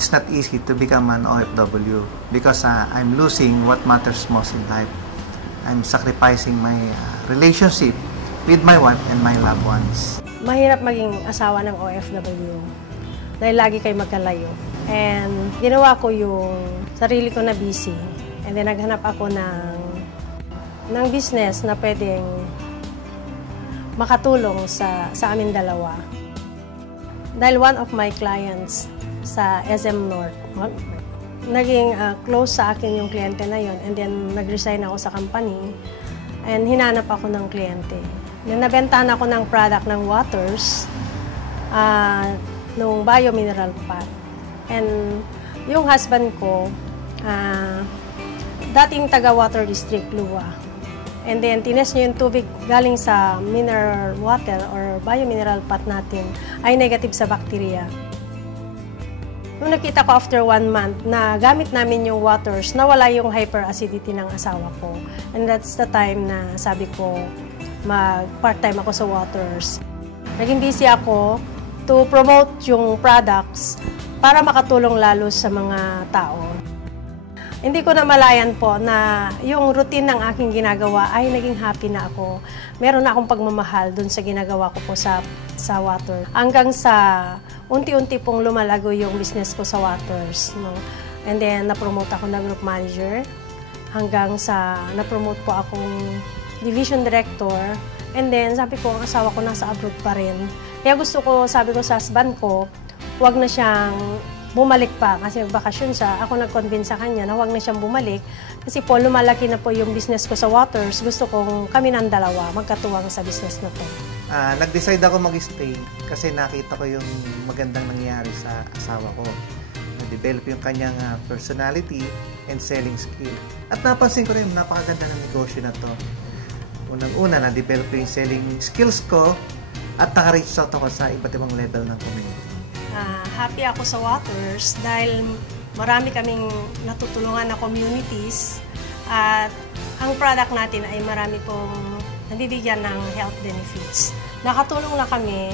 it's not easy to become an OFW because I'm losing what matters most in life. I'm sacrificing my relationship with my wife and my loved ones. Mahirap maging asawa ng OFW dahil lagi kayo magkalayo. And ginawa ko yung sarili ko na busy. And then naghanap ako ng business na pwedeng makatulong sa amin dalawa. Dahil one of my clients sa SM North, naging close sa akin yung kliyente na yon, and then nag-resign ako sa company and hinanap ako ng kliyente. Nabentahan ako ng product ng Waters, nung bio-mineral pot. And yung husband ko, dating taga-Water District, Lua. And then, tinest niya yung tubig galing sa mineral water or bio-mineral pot natin ay negative sa bacteria. Nung nakita ko after 1 month na gamit namin yung Waters, nawala yung hyperacidity ng asawa ko. And that's the time na sabi ko, mag-part-time ako sa Waters. Naging busy ako to promote yung products para makatulong lalo sa mga tao. Hindi ko na malayan po na yung routine ng aking ginagawa ay naging happy na ako. Meron na akong pagmamahal dun sa ginagawa ko po sa Water. Hanggang sa unti-unti pong lumalago yung business ko sa Waters. No? And then, na-promote ako na group manager. Hanggang sa na-promote po akong division director. And then, sabi ko, ang asawa ko nasa abroad pa rin. Kaya gusto ko, sabi ko sa husband ko, huwag na siyang bumalik pa kasi magbakasyon siya. Ako nag-convince sa kanya na huwag na siyang bumalik kasi po lumalaki na po yung business ko sa Waters. Gusto kong kami ng dalawa magkatuwang sa business na to. Nag-decide ako mag-stay kasi nakita ko yung magandang nangyayari sa asawa ko. Na-develop yung kanyang personality and selling skill. At napansin ko rin, napakaganda ng negosyo na to. Unang-una, na-develop yung selling skills ko at naka-reach out ako sa iba't ibang level ng community. Happy ako sa Waters dahil marami kaming natutulungan na communities at ang product natin ay marami pong nabibigyan ng health benefits. Nakatulong na kami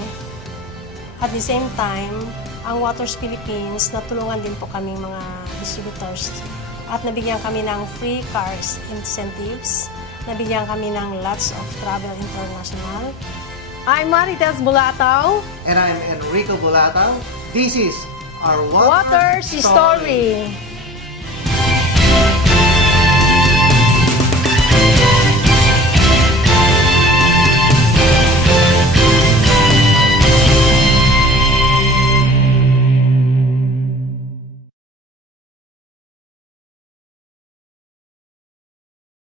at the same time, ang Waters Philippines, natulungan din po kami mga distributors at nabigyan kami ng free cars incentives, nabigyan kami ng lots of travel international. I'm Marites Bulatao. And I'm Enrico Bulatao. This is our Waters Story.